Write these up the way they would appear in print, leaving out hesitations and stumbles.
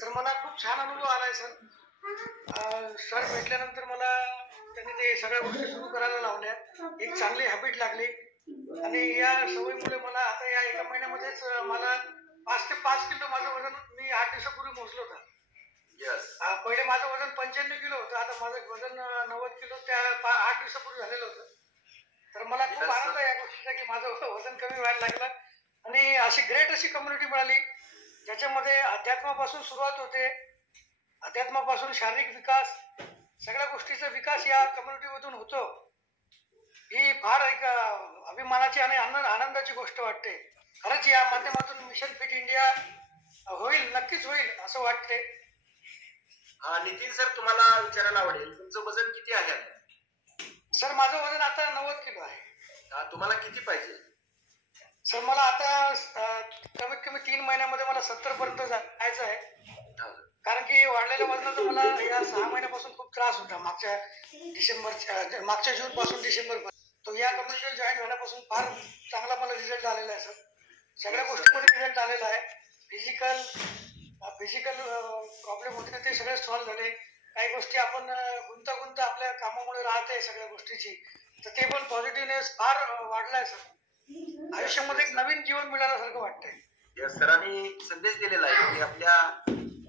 तर मला खूप छान अनुभव आलाय सर. सर भेटल्यानंतर मला त्यांनी ते सगळ्या गोष्टी सुरू करायला लावल्या. एक चांगली हॅबिट लागली आणि या सवयीमुळे मला आता या एका महिन्यामध्येच मला 5 ते 5 किलो माझं वजन मी 8 दिवसापूर्वी मोजलं होतं. यस. पहिले माझं वजन 95 किलो होतं. आता माझं वजन 90 किलो त्या 8 दिवसापूर्वी झालेलं होतं. तर मला खूप आनंद आहे या गोष्टीचा की माझं वजन कमी व्हायला लागलं आणि अशी ग्रेट अशी कम्युनिटी मिळाली ज्याच्यामध्ये अध्यात्मापासून सुरुवात होते. अध्यात्मापासून शारीरिक विकास सगळ्या गोष्टीचा विकास या कम्युनिटीमधून होतो. ही फार एक अभिमानाची आणि आनंदाची गोष्ट वाटते. खरंच या माध्यमातून मिशन फिट इंडिया होईल, नक्कीच होईल असं वाटते. नितीन सर, तुम्हाला विचारायला आवडेल, तुमचं वजन किती आहे आता? सर माझं वजन आता 90 किलो आहे. तुम्हाला किती पाहिजे? सर मला आता कमीत कमी 3 महिन्यामध्ये मला 70 पर्यंत जायचं आहे. कारण की वाढलेल्या वजनाचा मला या 6 महिन्यापासून खूप त्रास होता. मागच्या जून पासून डिसेंबर पर्यंत. तो या कम्युनिटीला जॉईन होण्यापासून फार चांगला मला रिझल्ट आलेला आहे सर. सगळ्या गोष्टींमध्ये रिझल्ट आलेला आहे. फिजिकल प्रॉब्लेम होते ते सगळे सॉल्व्ह झाले. काही गोष्टी आपण गुंतागुंत आपल्या कामामुळे राहते सगळ्या गोष्टीची, तर ते पण पॉझिटिव्हनेस फार वाढलाय सर. आयुष्यामध्ये एक नवीन जीवन मिळाल्यासारखं वाटतंय. सरांनी संदेश दिलेला आहे की आपल्या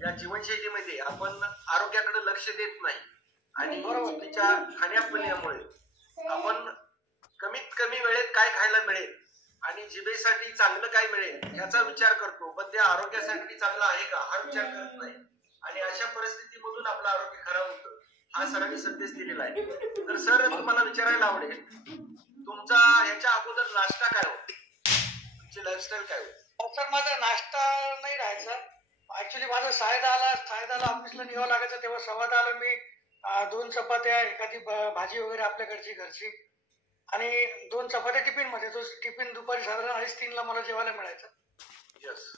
या जीवनशैलीमध्ये आपण आरोग्याकडे लक्ष देत नाही आणि चुकीच्या खाण्यापिण्यामुळे आपण कमीत कमी वेळेत काय खायला मिळेल आणि जिभेसाठी चांगलं काय मिळेल याचा विचार करतो, पण त्या आरोग्यासाठी चांगलं आहे का हा विचार करत नाही आणि अशा परिस्थितीमधून आपलं आरोग्य खराब होतं. हा सरांनी संदेश दिलेला आहे. तर सर, तुम्हाला विचारायला आवडेल, तुमचा ह्याच्या अगोदर नाश्ता काय होता? तुमची लाईफस्टाईल काय होती? सर माझा नाश्ता नाही राहायचा. ऍक्च्युली माझं 10:30ला ऑफिसला निघावं लागायचं. तेव्हा 10:15ला मी 2 चपात्या, एखादी भाजी वगैरे आपल्या घरची आणि 2 चपात्या टिफिन मध्ये. तो टिफिन दुपारी साधारण 2:30-3ला मला जेवायला मिळायचं. यस.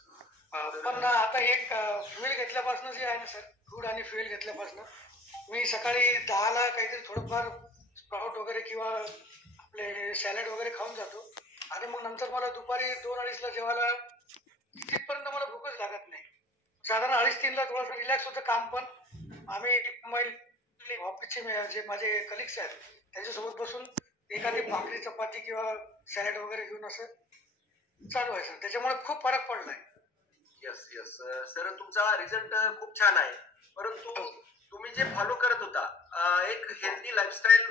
पण आता एक फ्युएल घेतल्यापासून जे आहे ना सर, फूड आणि फ्युएल घेतल्यापासून मी सकाळी 10ला काहीतरी थोडंफार स्प्राउट वगैरे किंवा आपले सॅलड वगैरे खाऊन जातो आणि मग नंतर मला दुपारी 2-2:30ला जेवायला तिथपर्यंत मला भूकच लागत नाही. साधारण 2:30-3ला थोडंसं रिलॅक्स होतं काम. पण आम्ही ऑफिसचे जे माझे कलिग्स आहेत त्यांच्यासोबत बसून एखादी भाकरी चपाती किंवा सॅलड वगैरे घेऊन असं चालू आहे सर. त्याच्यामुळे खूप फरक पडलाय. यस यस सर, तुमचा रिझल्ट खूप छान आहे. परंतु तुम्ही जे फॉलो करत होता, एक हेल्दी लाईफस्टाईल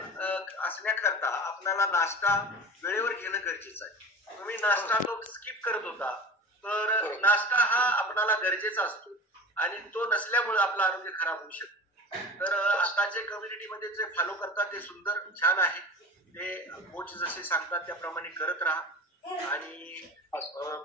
असण्याकरता आपल्याला नाश्ता वेळेवर घेणं गरजेचं आहे. तुम्ही नाश्ता तो स्किप करत होता, तर नाश्ता हा आपल्याला गरजेचा असतो आणि तो नसल्यामुळे आपलं आरोग्य खराब होऊ शकतं. तर आता जे कम्युनिटीमध्ये जे फॉलो करतात ते सुंदर छान आहे. ते कोच जसे सांगतात त्याप्रमाणे करत राहा आणि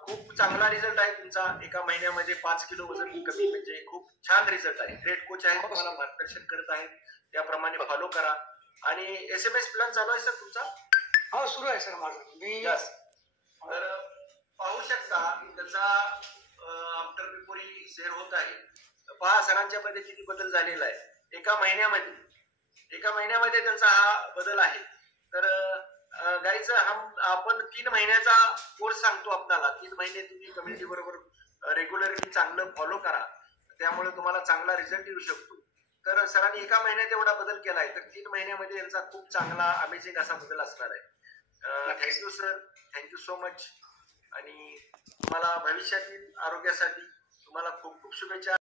खूप चांगला रिझल्ट आहे तुमचा. एका महिन्यामध्ये 5 किलो वजन कमी म्हणजे खूप छान रिझल्ट आहे. ग्रेट कोच आहे, तुम्हाला मार्गदर्शन करत आहेत, त्याप्रमाणे फॉलो करा. आणि SMS प्लॅन चालू आहे सर तुमचा? हो, सुरू आहे सर माझं. यस. तर पाहू शकता त्याचा आफ्टर बिफोर शेअर होत आहे. पहा सरांच्या मध्ये किती बदल झालेला आहे एका महिन्यामध्ये त्यांचा हा बदल आहे. तर गाईज आपण 3 महिन्याचा कोर्स सांगतो आपल्याला. 3 महिने तुम्ही कम्युनिटी बरोबर रेग्युलरली चांगलं फॉलो करा, त्यामुळे तुम्हाला चांगला रिझल्ट येऊ शकतो. तर सरांनी एका महिन्यात एवढा बदल केलाय, तर 3 महिन्यामध्ये यांचा खूप चांगला अमेझिंग असा बदल असणार आहे. Thank you sir, thank you so much. आणि तुम्हाला भविष्यातील आरोग्यासाठी तुम्हाला खूप खूप शुभेच्छा.